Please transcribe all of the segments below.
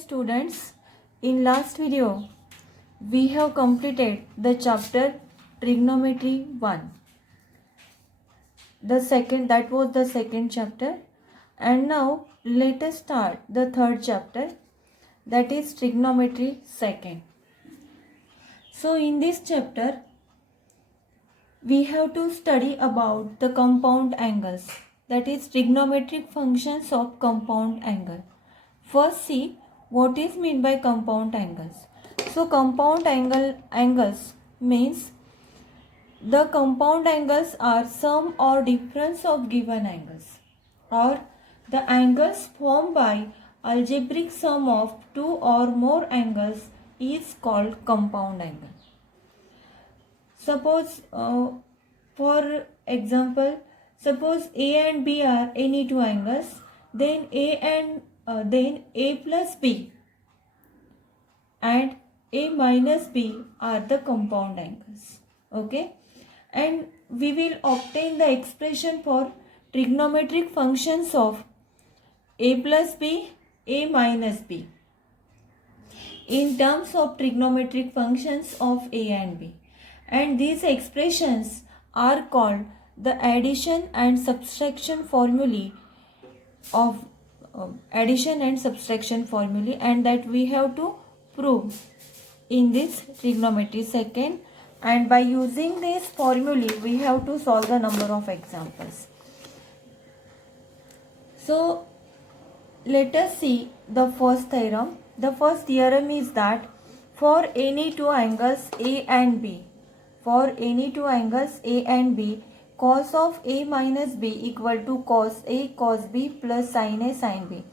students, in last video we have completed the chapter trigonometry 1. That was the second chapter, and now let us start the third chapter, that is trigonometry 2. So in this chapter we have to study about the compound angles, that is trigonometric functions of compound angle. First, see what is meant by compound angles. So compound angles means the compound angles are sum or difference of given angles, or the angles formed by algebraic sum of two or more angles is called compound angle. Suppose for example, suppose A and B are any two angles, then A plus B and A minus B are the compound angles. Okay, and we will obtain the expression for trigonometric functions of A plus B, A minus B in terms of trigonometric functions of A and B, and these expressions are called the addition and subtraction formulae of and that we have to prove in this trigonometry 2, and by using this formulae we have to solve the number of examples. So let us see the first theorem. The first theorem is that for any two angles A and B, cos of A minus B equal to cos A cos B plus sin A sin B.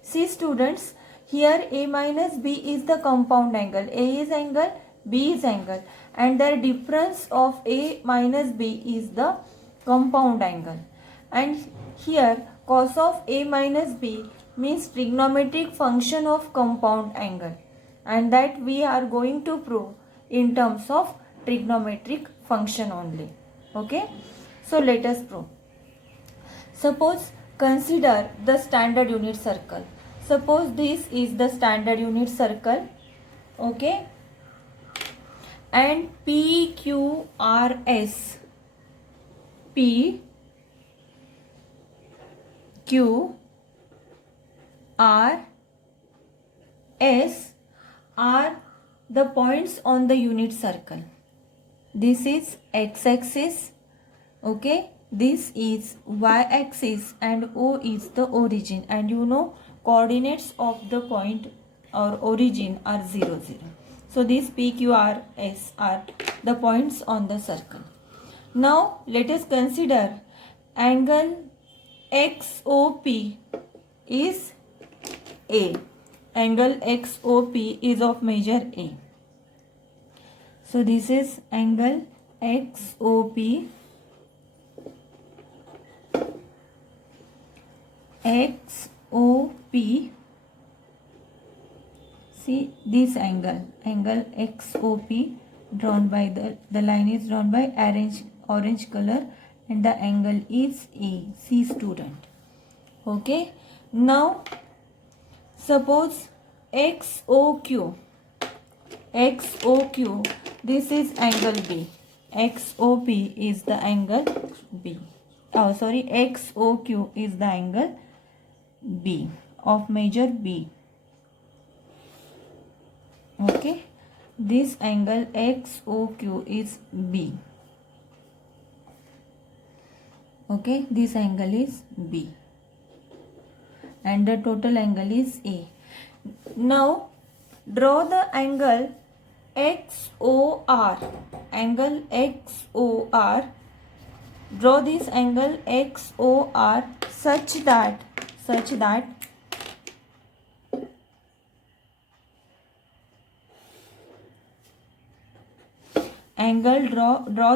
See students, here A minus B is the compound angle. A is angle, B is angle, and the difference of A minus B is the compound angle. And here cos of A minus B means trigonometric function of compound angle, and that we are going to prove in terms of trigonometric function only. Okay, so let us prove. Suppose consider the standard unit circle. Suppose this is the standard unit circle. Okay, and PQRS, PQRS are the points on the unit circle. This is x-axis, okay, this is y-axis, and O is the origin, and you know coordinates of the point or origin are 0, 0. So these PQRS are the points on the circle. Now let us consider angle XOP is A. Angle XOP is of measure A. So this is angle XOP. XOP. See this angle XOP drawn by the line is drawn by orange color, and the angle is A. See student. Okay. Now suppose XOQ. This is angle B. XOP is the angle B. XOQ is the angle B of measure B. Okay, this angle XOQ is B. Okay, this angle is B, and the total angle is A. Now draw the angle XOR. Draw this angle XOR such that draw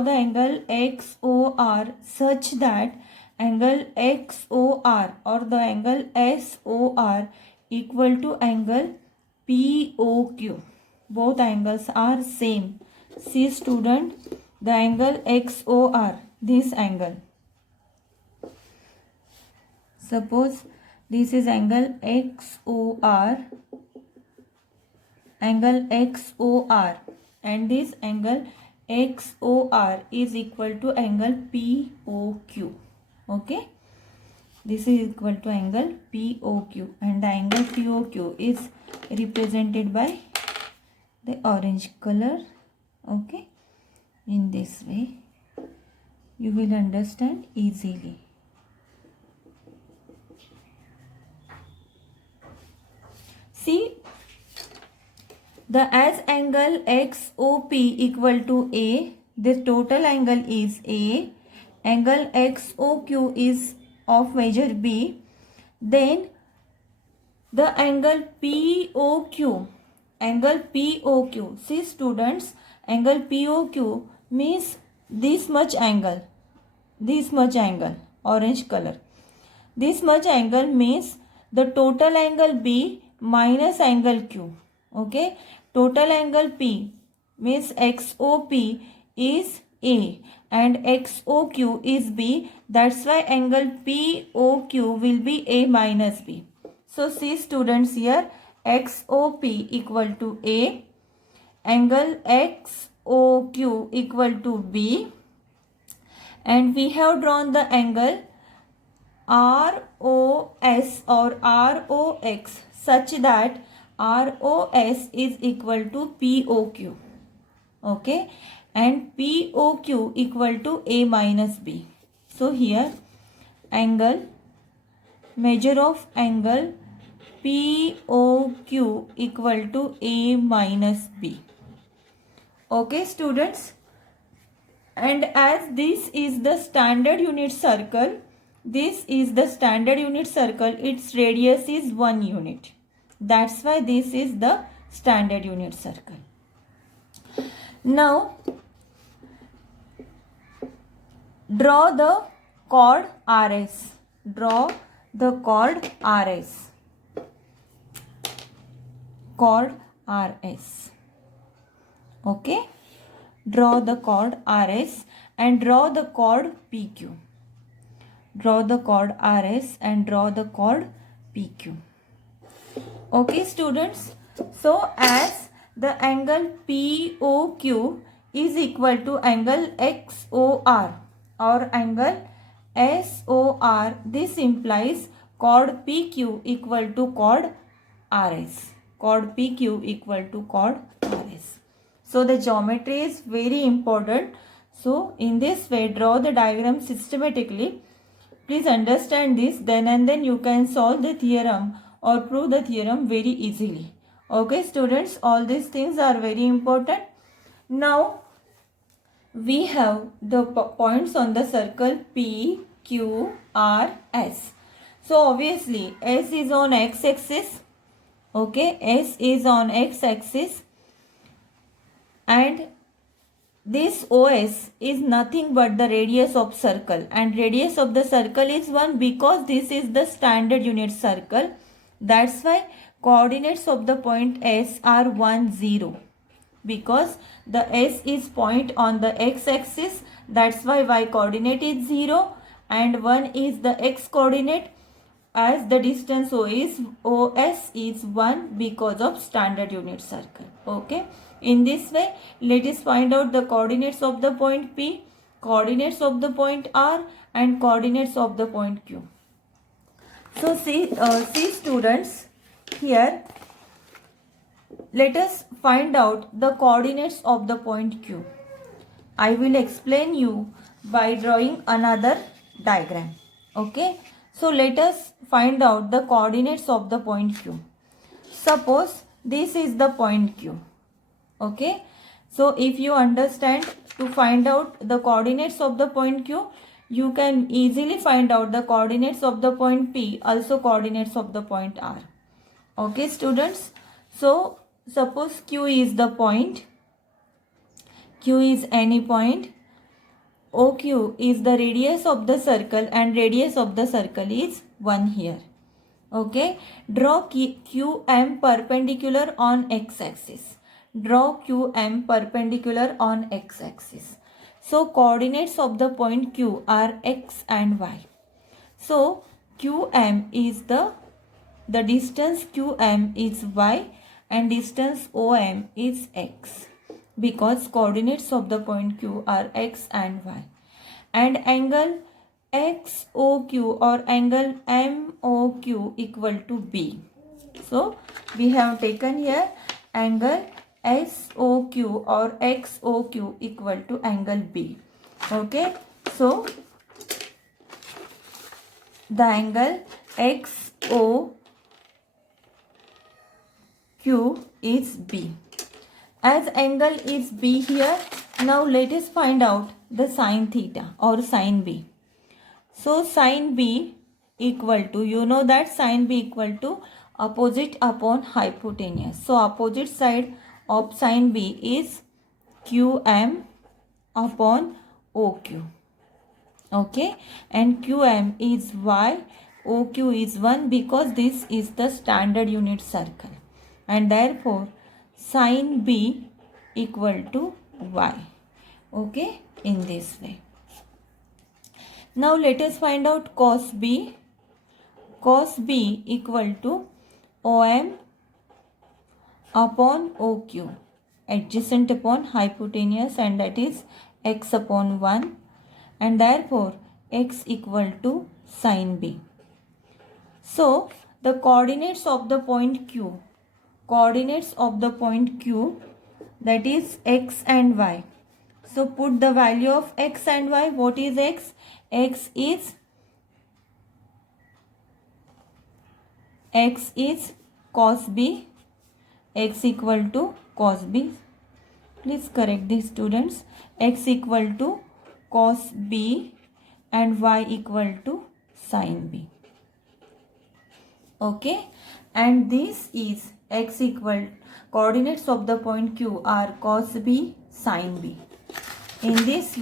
the angle XOR such that angle XOR or the angle SOR equal to angle POQ. Both angles are same. See student, the angle XOR, this angle. Suppose this is angle XOR angle XOR, and this angle XOR is equal to angle POQ. Okay, this is equal to angle POQ, and the angle POQ is represented by the orange color. Okay, in this way you will understand easily. See, the as angle XOP equal to A, this total angle is A, angle XOQ is of measure B, then the angle POQ, see students, angle POQ means this much angle, orange color. This much angle means the total angle B minus angle Q. Okay, total angle P means XOP is A and XOQ is B. That's why angle POQ will be A minus B. So see students, here XOP equal to A, angle XOQ equal to B, and we have drawn the angle ROS or ROX such that ROS is equal to POQ. Okay, and POQ equal to A minus B. So here angle, measure of angle POQ equal to A minus B. Okay students, and as this is the standard unit circle, its radius is 1 unit. That's why this is the standard unit circle. Now draw the chord RS. Okay, draw the chord RS and draw the chord PQ. Okay students, so as the angle POQ is equal to angle XOR or angle SOR, this implies chord PQ equal to chord RS. So the geometry is very important. So in this way, draw the diagram systematically. Please understand this, then you can solve the theorem or prove the theorem very easily. Okay students, all these things are very important. Now we have the points on the circle P, Q, R, S. So obviously S is on x-axis. Okay, S is on x-axis, and this OS is nothing but the radius of circle, and radius of the circle is 1 because this is the standard unit circle. That's why coordinates of the point S are 1, 0, because the S is point on the x-axis. That's why Y coordinate is 0 and 1 is the x coordinate, as the distance OS is 1 because of standard unit circle. Okay, in this way let us find out the coordinates of the point P, coordinates of the point R, and coordinates of the point Q. So see students, here let us find out the coordinates of the point Q. I will explain you by drawing another diagram. Okay, so let us find out the coordinates of the point Q. Suppose this is the point Q. Okay, so if you understand to find out the coordinates of the point Q, you can easily find out the coordinates of the point P, also coordinates of the point R. Okay students, so suppose Q is the point, Q is any point, OQ is the radius of the circle, and radius of the circle is 1 here. Okay, draw QM perpendicular on x-axis. So coordinates of the point Q are x and y. So QM is the distance QM is y, and distance OM is x, because coordinates of the point Q are x and y, and angle XOQ or angle MOQ equal to B. So we have taken here angle SOQ or XOQ equal to angle B. Okay, so the angle XOQ is B. As angle is B here, now let us find out the sine theta or sine B. So sine B equal to, you know that sine B equal to opposite upon hypotenuse. So opposite side of sine B is QM upon OQ. Okay, and QM is Y, OQ is 1, because this is the standard unit circle, and therefore sine B equal to Y. Okay, in this way. Now let us find out cos B. Cos B equal to OM upon OQ, adjacent upon hypotenuse, and that is x upon 1, and therefore x equal to sine B. So the coordinates of the point Q, that is x and y. So put the value of x and y. What is x? X is cos B. X equal to cos B. Please correct these students. X equal to cos B and y equal to sine B. Okay, and this is x equal, coordinates of the point Q are cos B, sine B. In this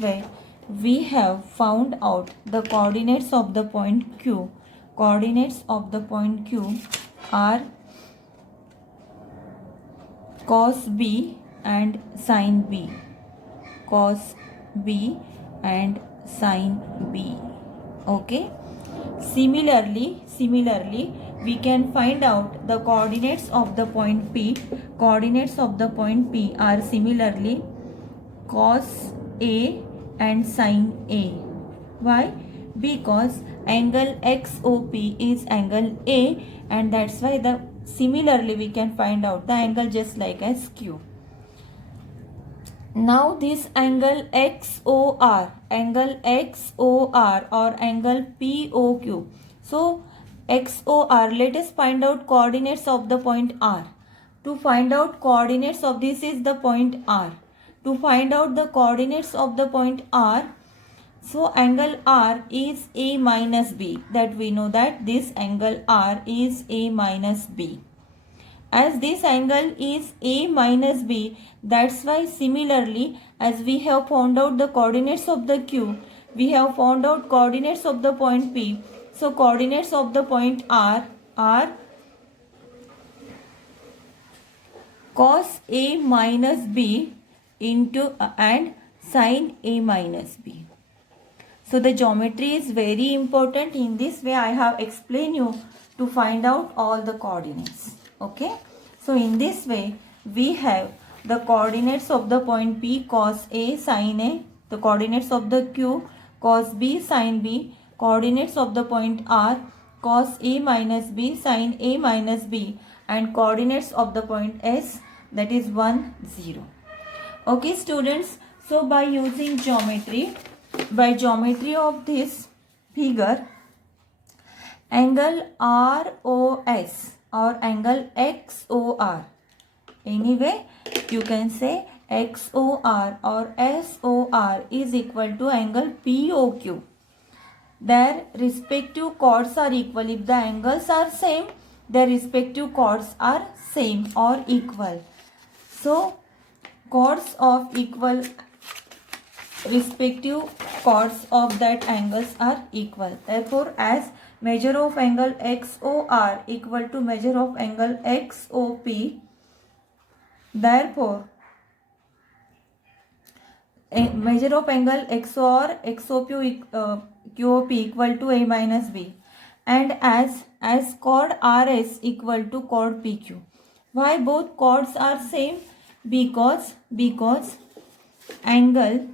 way we have found out the coordinates of the point Q. Coordinates of the point Q are cos B and sine B. Cos B and sine B. Okay. Similarly, we can find out the coordinates of the point P. Coordinates of the point P are similarly cos A and sine A. Why? Because angle XOP is angle A, and that's why similarly we can find out the angle just like as Q. Now this angle XOR or angle POQ. So XOR, let us find out coordinates of the point R. To find out coordinates of, this is the point R. To find out the coordinates of the point R, so angle R is A minus B. That we know that this angle R is A minus B. As this angle is A minus B, that's why similarly as we have found out the coordinates of the Q, we have found out coordinates of the point P. So coordinates of the point R are cos A minus B into and sin A minus B. So the geometry is very important. In this way I have explained you to find out all the coordinates. Okay. So in this way we have the coordinates of the point P cos A sin A, the coordinates of the Q cos B sin B, coordinates of the point R cos A minus B sin A minus B, and coordinates of the point S, that is 1, 0. Okay students, so by using geometry of this figure, angle ROS or angle XOR, anyway you can say XOR or SOR is equal to angle POQ. Their respective chords are equal. If the angles are same, their respective chords are same or equal. So chords of equal, respective chords of that angles are equal. Therefore, as measure of angle XOR equal to measure of angle XOP, therefore a measure of angle XOR QOP equal to A minus B, and as chord RS equal to chord PQ. Why both chords are same? Because angle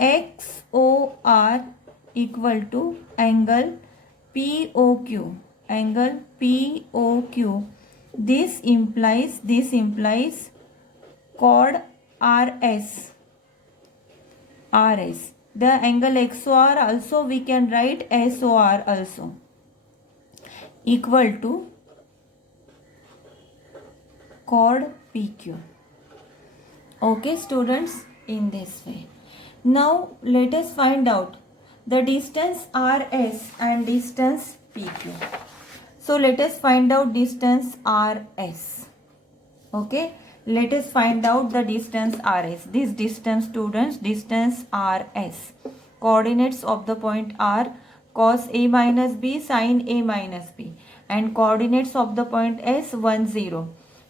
XOR equal to angle POQ. Angle POQ. This implies chord RS. The angle XOR also we can write SOR also, equal to chord PQ. Okay students, in this way. Now let us find out the distance RS and distance PQ. So let us find out distance RS. Okay, let us find out the distance RS. This distance, students, distance RS. Coordinates of the point are cos A minus B, sin A minus B, and coordinates of the point S 1 0.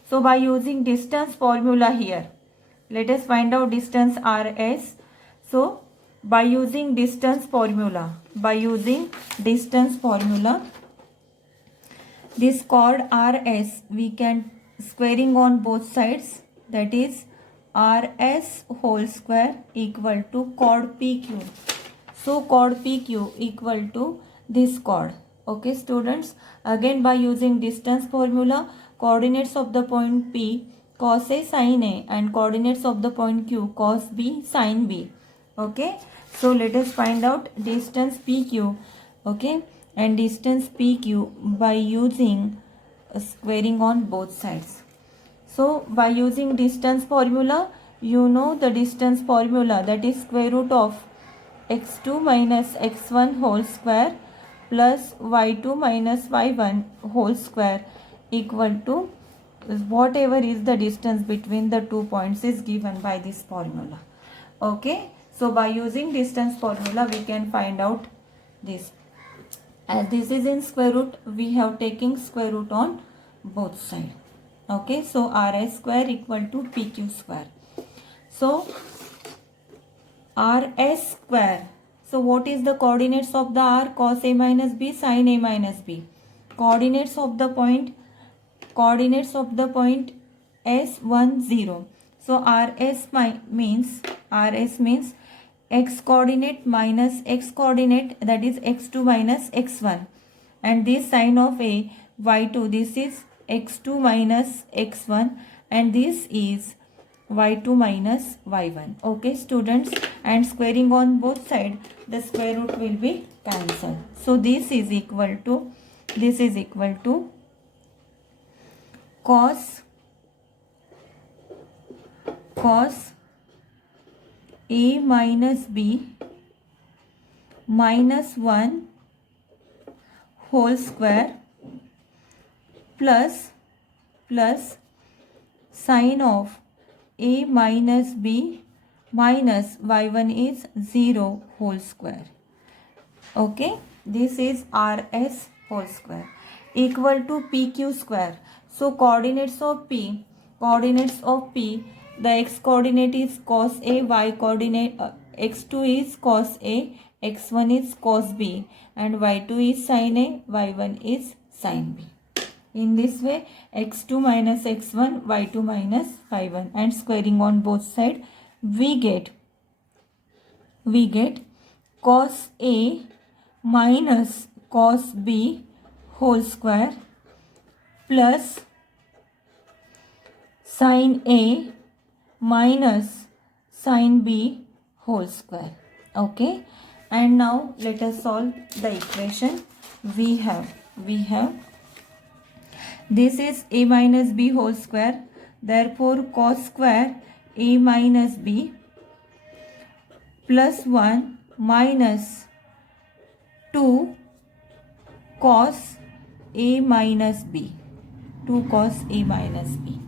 So by using distance formula here, let us find out distance RS. So by using distance formula, this chord RS we can squaring on both sides, that is RS whole square equal to chord PQ. So chord PQ equal to this chord. Okay students, again by using distance formula, coordinates of the point P cos A sin A and coordinates of the point Q cos B sin B. Okay, so let us find out distance PQ. Okay, and distance PQ by using squaring on both sides. So by using distance formula, you know the distance formula, that is square root of x2 minus x1 whole square plus y2 minus y1 whole square equal to whatever is the distance between the 2 points is given by this formula. Okay, so by using distance formula we can find out this. As this is in square root, we have taken square root on both sides. Okay, so RS square equal to PQ square. So RS square. So what is the coordinates of the R? Cos A minus B, sin A minus B. Coordinates of the point S1 0. So RS means x coordinate minus x coordinate, that is x2 minus x1, and this sign of A y2, this is x2 minus x1 and this is y2 minus y1. Okay students, and squaring on both sides, the square root will be cancelled. So this is equal to cos A minus B minus 1 whole square plus sin of A minus B minus y1 is 0 whole square. Okay, this is RS whole square equal to PQ square. So coordinates of P, the x coordinate is cos A, y coordinate x2 is cos A, x1 is cos B, and y2 is sin A, y1 is sin B. In this way, x2 minus x1, y2 minus y1, and squaring on both sides, we get cos A minus cos B whole square plus sin A minus sin B whole square. Okay, and now let us solve the equation. We have this is A minus B whole square, therefore cos square A minus B plus 1 minus 2 cos A minus B, 2 cos A minus B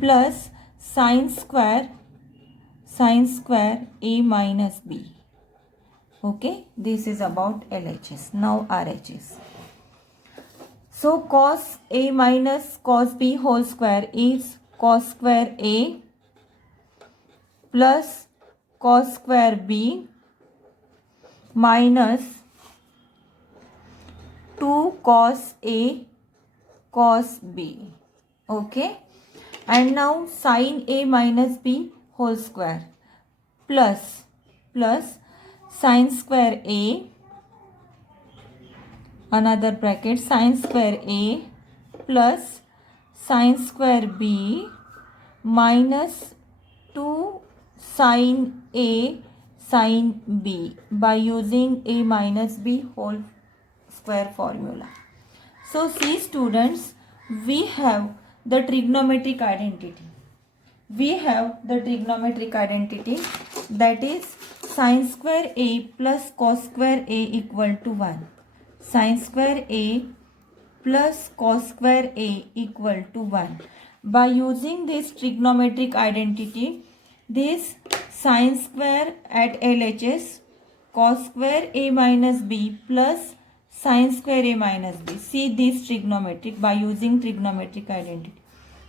plus sin square A minus B. Okay, this is about LHS. Now RHS. So cos A minus cos B whole square is cos square A plus cos square B minus 2 cos A cos B. Okay. And now sin A minus B whole square plus sin square A, another bracket, sin square A plus sin square B minus 2 sin A sin B by using A minus B whole square formula. So see students, we have the trigonometric identity. We have the trigonometric identity, that is sin square A plus cos square A equal to 1. Sin square A plus cos square A equal to 1. By using this trigonometric identity, this sin square at LHS cos square A minus B plus sin square A minus B. See this trigonometric by using trigonometric identity.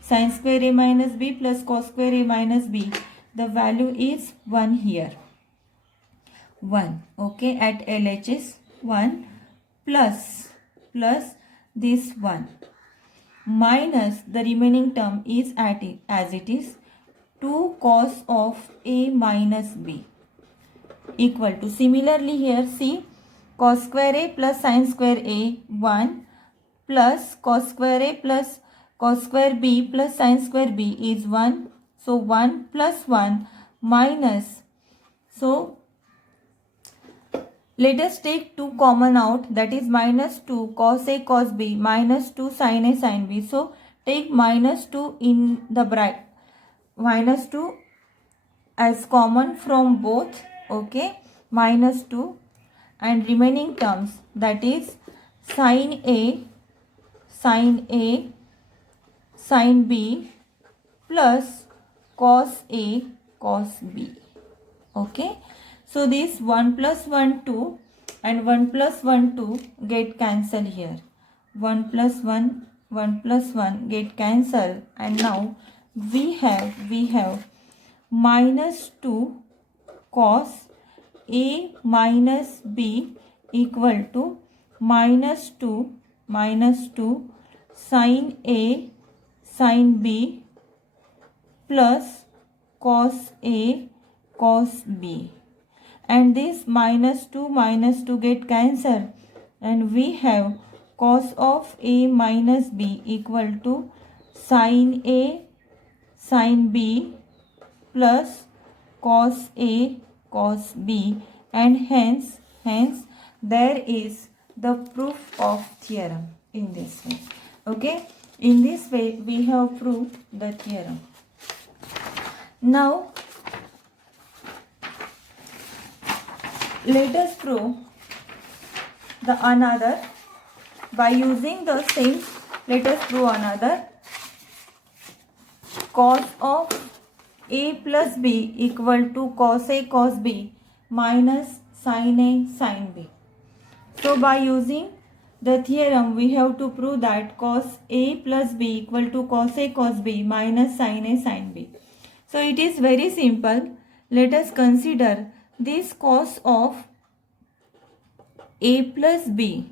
Sin square A minus B plus cos square A minus B. The value is 1 here. 1. Okay, at LHS 1 plus this 1 minus the remaining term is as it is 2 cos of A minus B equal to, similarly here see, cos square A plus sin square A 1 plus cos square A plus cos square B plus sin square B is 1. So 1 plus 1 minus, so let us take 2 common out, that is minus 2 cos A cos B minus 2 sin A sin B. So take minus 2 in the bracket, minus 2 as common from both. Okay, minus 2 and remaining terms, that is sin A sin B plus cos A cos B. Okay, so this 1 plus 1 2 and 1 plus 1 2 get cancelled here. 1 plus 1 get cancelled, and now we have minus 2 cos A minus B equal to minus 2 sin A sin B plus cos A cos B, and this minus 2 get cancelled, and we have cos of A minus B equal to sin A sin B plus cos A cos B, and hence there is the proof of theorem in this way. Okay, in this way we have proved the theorem. Now let us prove the another by using the same. Let us prove another. Cos of A plus B equal to cos A cos B minus sin A sin B. So by using the theorem, we have to prove that cos A plus B equal to cos A cos B minus sin A sin B. So it is very simple. Let us consider this cos of A plus B.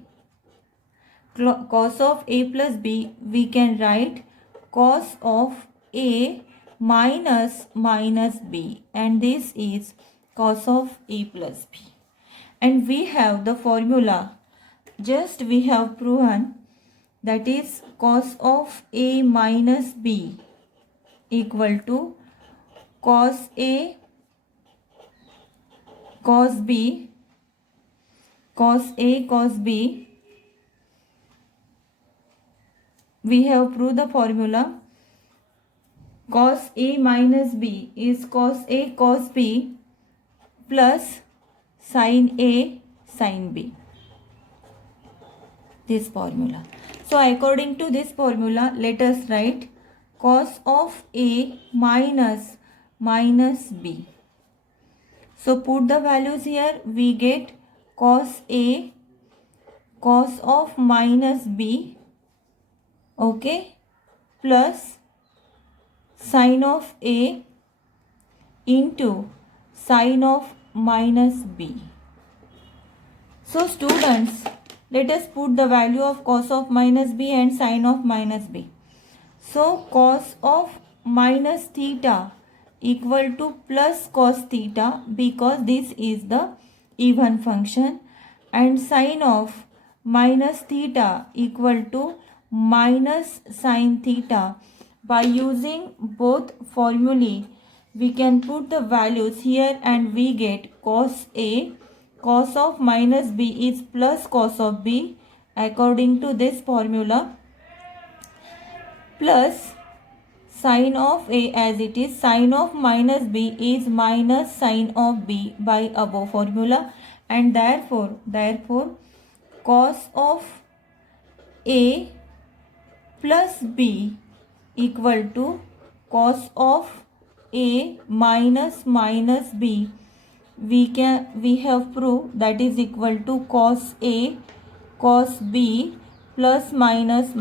Cos of A plus B, we can write cos of A minus B, and this is cos of A plus B. And we have the formula, just we have proven, that is cos of A minus B equal to cos A cos B cos A cos B. We have proved the formula. Cos A minus B is cos A cos B plus sin A sin B. This formula. So according to this formula, let us write cos of A minus B. So put the values here. We get cos A cos of minus B, okay, plus sin of A into sin of minus B. So students, let us put the value of cos of minus b and sin of minus b. So cos of minus theta equal to plus cos theta because this is the even function, and sin of minus theta equal to minus sin theta. By using both formulae, we can put the values here and we get cos A. Cos of minus b is plus cos of b according to this formula, plus sin of A as it is. Sin of minus b is minus sin of b by above formula, and therefore cos of A plus b equal to cos of A minus b. We have proved that is equal to cos A cos b plus minus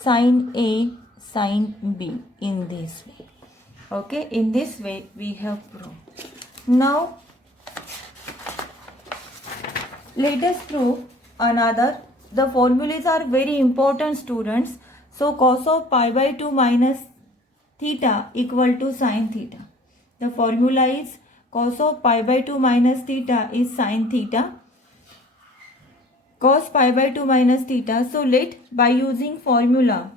sin A sin b in this way. Okay, in this way we have proved. Now let us prove another. The formulas are very important, students. So cos of pi by 2 minus theta equal to sin theta. The formula is cos of pi by 2 minus theta is sin theta. Cos pi by 2 minus theta. So by using formula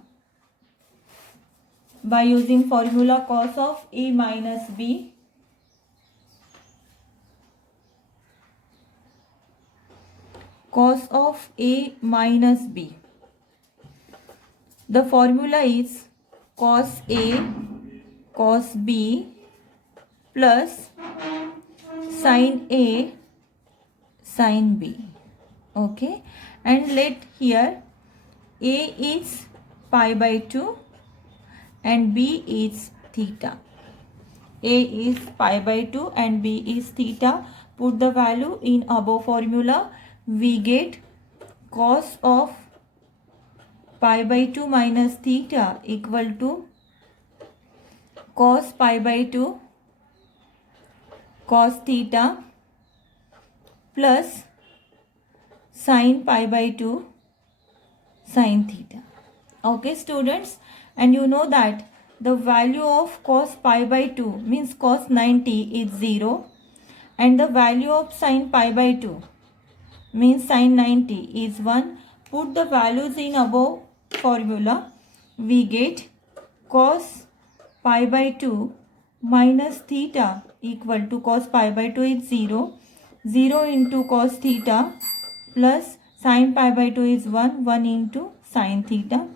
cos of A minus B cos of A minus B. The formula is cos A cos B plus sin A sin B. Okay, and let here A is pi by 2 and B is theta. A is pi by 2 and B is theta. Put the value in above formula. We get cos of pi by 2 minus theta equal to cos pi by 2 cos theta plus sin pi by 2 sin theta. Okay, students, and you know that the value of cos pi by 2 means cos 90 is 0, and the value of sin pi by 2 means sin 90 is 1. Put the values in above formula. We get cos pi by 2 minus theta equal to cos pi by 2 is 0. 0 into cos theta plus sin pi by 2 is 1. 1 into sin theta.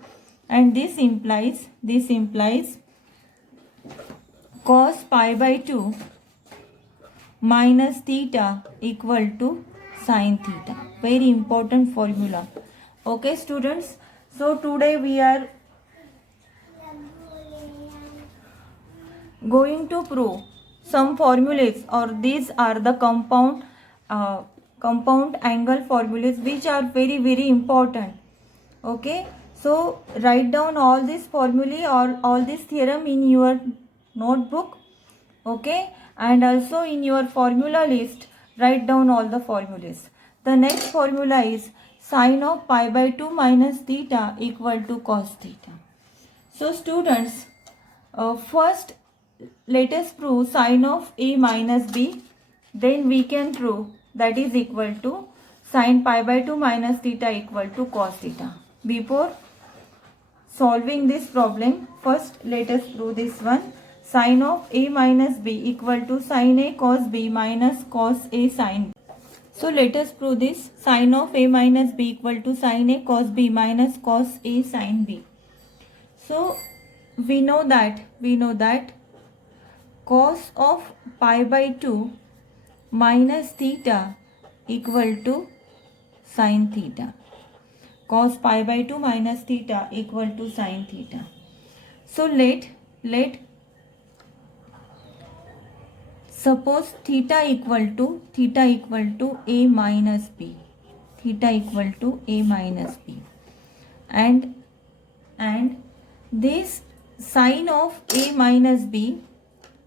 And this implies cos pi by 2 minus theta equal to sin theta. Very important formula. Okay, students. So today we are going to prove some formulas, or these are the compound angle formulas which are very, very important. Okay, so write down all this formulae or all this theorem in your notebook. Okay, and also in your formula list write down all the formulas. The next formula is sin of pi by 2 minus theta equal to cos theta. So students, first let us prove sin of A minus B, then we can prove that is equal to sin pi by 2 minus theta equal to cos theta. Before solving this problem, first let us prove this one. Sin of A minus B equal to sin A cos B minus cos A sin B. So let us prove this. Sin of A minus B equal to sin A cos B minus cos A sin B. So we know that cos of pi by 2 minus theta equal to sin theta. Cos pi by 2 minus theta equal to sin theta. So let suppose theta equal to A minus B. Theta equal to A minus B. And this sin of A minus B,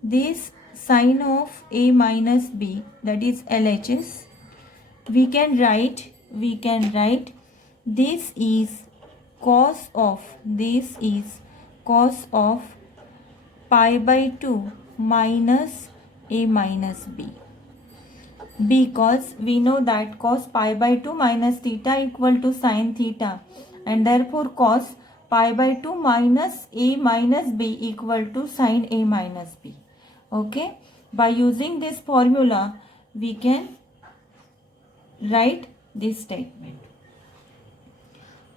this sin of A minus B, that is LHS, we can write we can write this is cos of pi by 2 minus a minus b, because we know that cos pi by 2 minus theta equal to sin theta, and therefore cos pi by 2 minus a minus b equal to sin a minus b. Okay, by using this formula we can write this statement.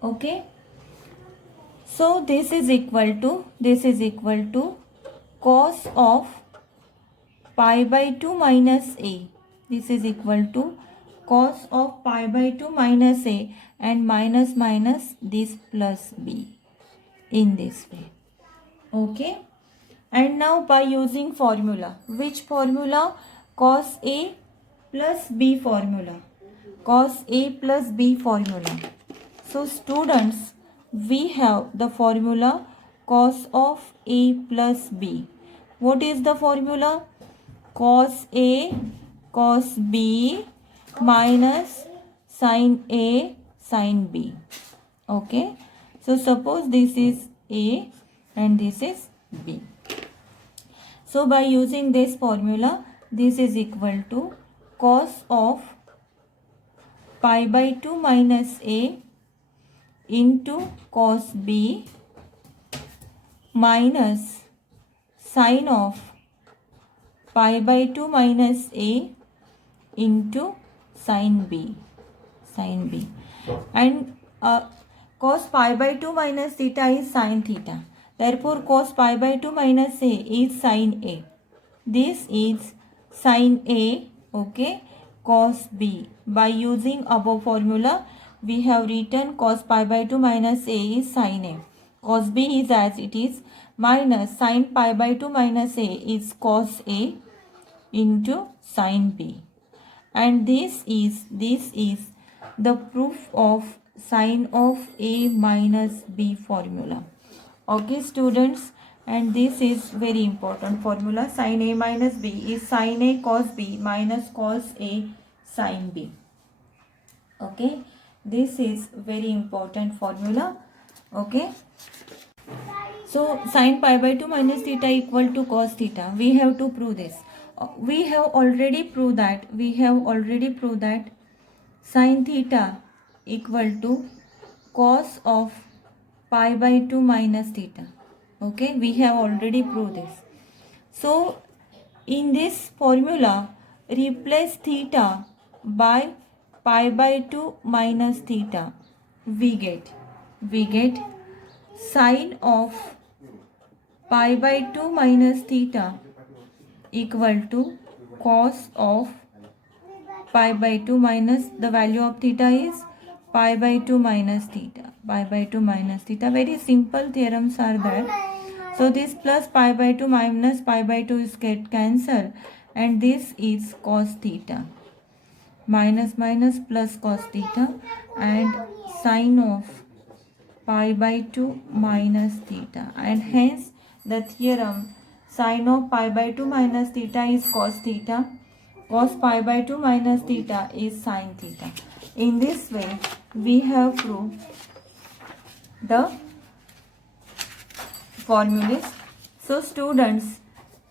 Okay, so this is equal to cos of pi by 2 minus a. This is equal to cos of pi by 2 minus a, and minus this plus b in this way. Okay, and now by using formula, which formula? Cos a plus b formula. Cos a plus b formula. So students, we have the formula cos of a plus b. What is the formula? Cos a cos b minus sin a sin b. Okay, so suppose this is a and this is b. So by using this formula, this is equal to cos of pi by 2 minus a into cos b minus sin of pi by 2 minus a into sin b, and cos pi by 2 minus theta is sin theta, therefore cos pi by 2 minus a is sin a. This is sin a, okay, cos b. By using above formula, we have written cos pi by 2 minus a is sin a, cos b is as it is, minus sin pi by 2 minus a is cos a into sin b, and this is the proof of sin of a minus b formula. Okay students, and this is very important formula. Sin a minus b is sin a cos b minus cos a sin b. Okay, this is very important formula. Okay, so sin pi by 2 minus theta equal to cos theta. We have to prove this. We have already proved that sin theta equal to cos of pi by 2 minus theta. Okay, we have already proved this. So in this formula, replace theta by pi by 2 minus theta. We get sin of pi by 2 minus theta equal to cos of pi by 2 minus, the value of theta is pi by 2 minus theta. Very simple theorems are there. So this plus pi by 2 minus pi by 2 is get cancelled, and this is cos theta. Minus plus cos theta, and sin of pi by 2 minus theta, and hence the theorem sin of pi by 2 minus theta is cos theta, cos pi by 2 minus theta is sin theta. In this way, we have proved the formulas. So students,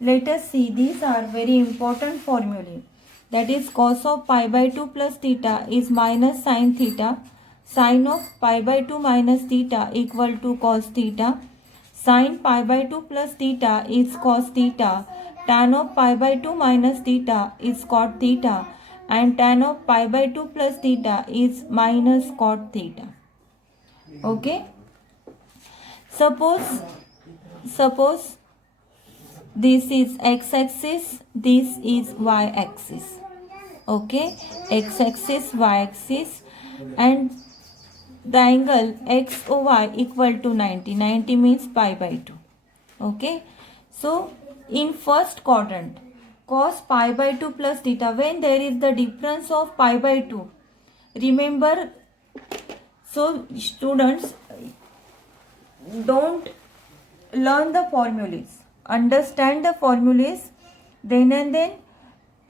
let us see, these are very important formulae. That is cos of pi by 2 plus theta is minus sin theta, sin of pi by 2 minus theta equal to cos theta, sin pi by 2 plus theta is cos theta, tan of pi by 2 minus theta is cot theta, and tan of pi by 2 plus theta is minus cot theta. Okay, suppose this is x-axis, this is y-axis. Okay, x-axis, y-axis, and the angle XOY equal to 90. 90 means pi by 2. Okay, so in first quadrant, cos pi by 2 plus theta, when there is the difference of pi by 2, remember, so students, don't learn the formulas, understand the formulas, then and then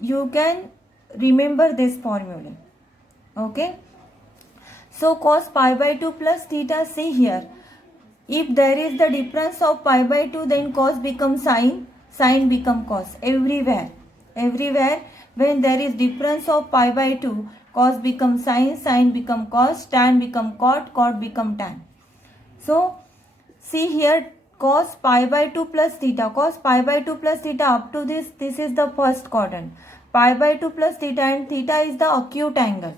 you can remember this formula. Okay, So cos pi by 2 plus theta, see here. If there is the difference of pi by 2, then cos becomes sin, sin become cos. Everywhere when there is difference of pi by 2, cos become sin, sin become cos, tan become cot, cot become tan. So see here, cos pi by 2 plus theta, cos pi by 2 plus theta up to this is the first quadrant. Pi by 2 plus theta, and theta is the acute angle.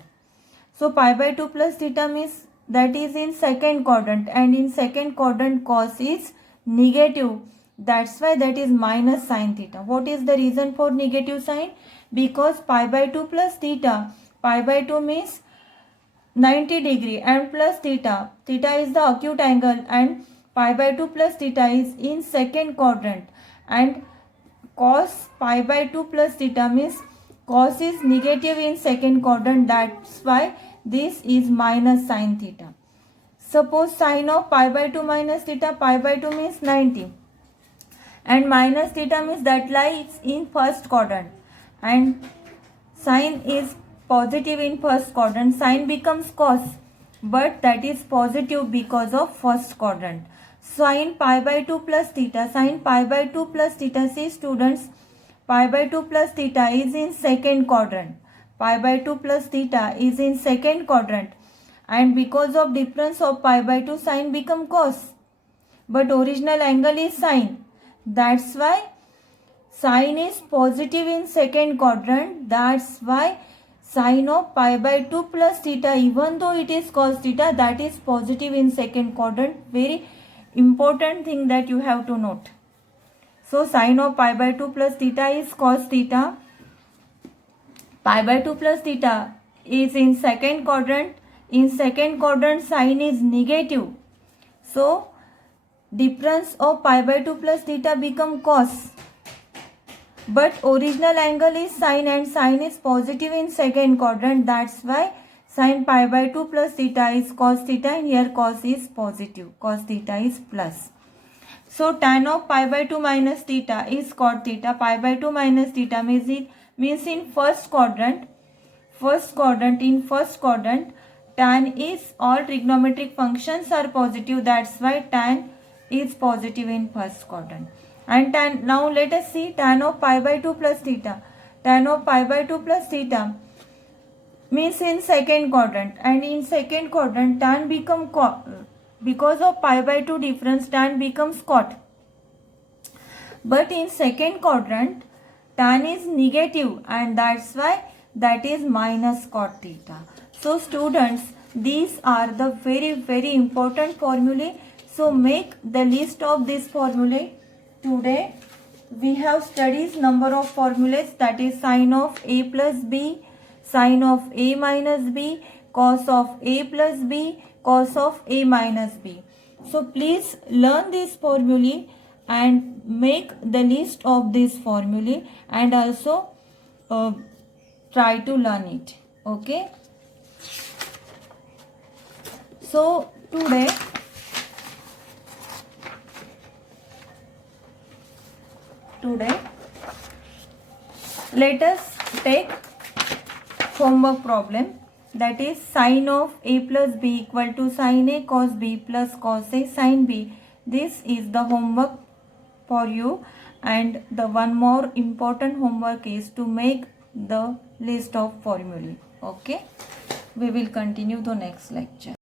So pi by 2 plus theta means that is in second quadrant, and in second quadrant cos is negative. That's why that is minus sin theta. What is the reason for negative sign? Because pi by 2 plus theta, pi by 2 means 90 degree and plus theta. Theta is the acute angle, and pi by 2 plus theta is in second quadrant, and cos pi by 2 plus theta means cos is negative in second quadrant. That's why this is minus sin theta. Suppose sin of pi by 2 minus theta, pi by 2 means 90 and minus theta means that lies in first quadrant, and sin is positive in first quadrant. Sin becomes cos, but that is positive because of first quadrant. Sin pi by 2 plus theta, sin pi by 2 plus theta, see students, pi by 2 plus theta is in second quadrant. Pi by 2 plus theta is in second quadrant, and because of difference of pi by 2, sin become cos, but original angle is sin. That's why sin is positive in second quadrant. That's why sin of pi by 2 plus theta, even though it is cos theta, that is positive in second quadrant. Very important thing that you have to note. So sin of pi by 2 plus theta is cos theta. Pi by 2 plus theta is in second quadrant. In second quadrant sin is negative. So difference of pi by 2 plus theta become cos. But original angle is sin, and sin is positive in second quadrant. That's why sin pi by 2 plus theta is cos theta, and here cos is positive. Cos theta is plus. So tan of pi by 2 minus theta is cot theta. Pi by 2 minus theta means in first quadrant, in first quadrant, tan is, all trigonometric functions are positive. That's why tan is positive in first quadrant. And tan, now let us see tan of pi by 2 plus theta. Tan of pi by 2 plus theta means in second quadrant, and in second quadrant tan become cot. Because of pi by 2 difference, tan becomes cot. But in second quadrant tan is negative, and that's why that is minus cot theta. So students, these are the very important formulae. So make the list of these formulae. Today we have studied number of formulas, that is sin of a plus b, sin of a minus b, cos of a plus b, cos of a minus b. So please learn this formulae and make the list of these formulae, and also try to learn it. Okay. So today let us take homework problem, that is sin of a plus b equal to sin a cos b plus cos a sin b. This is the homework for you, and the one more important homework is to make the list of formulae. Okay, we will continue the next lecture.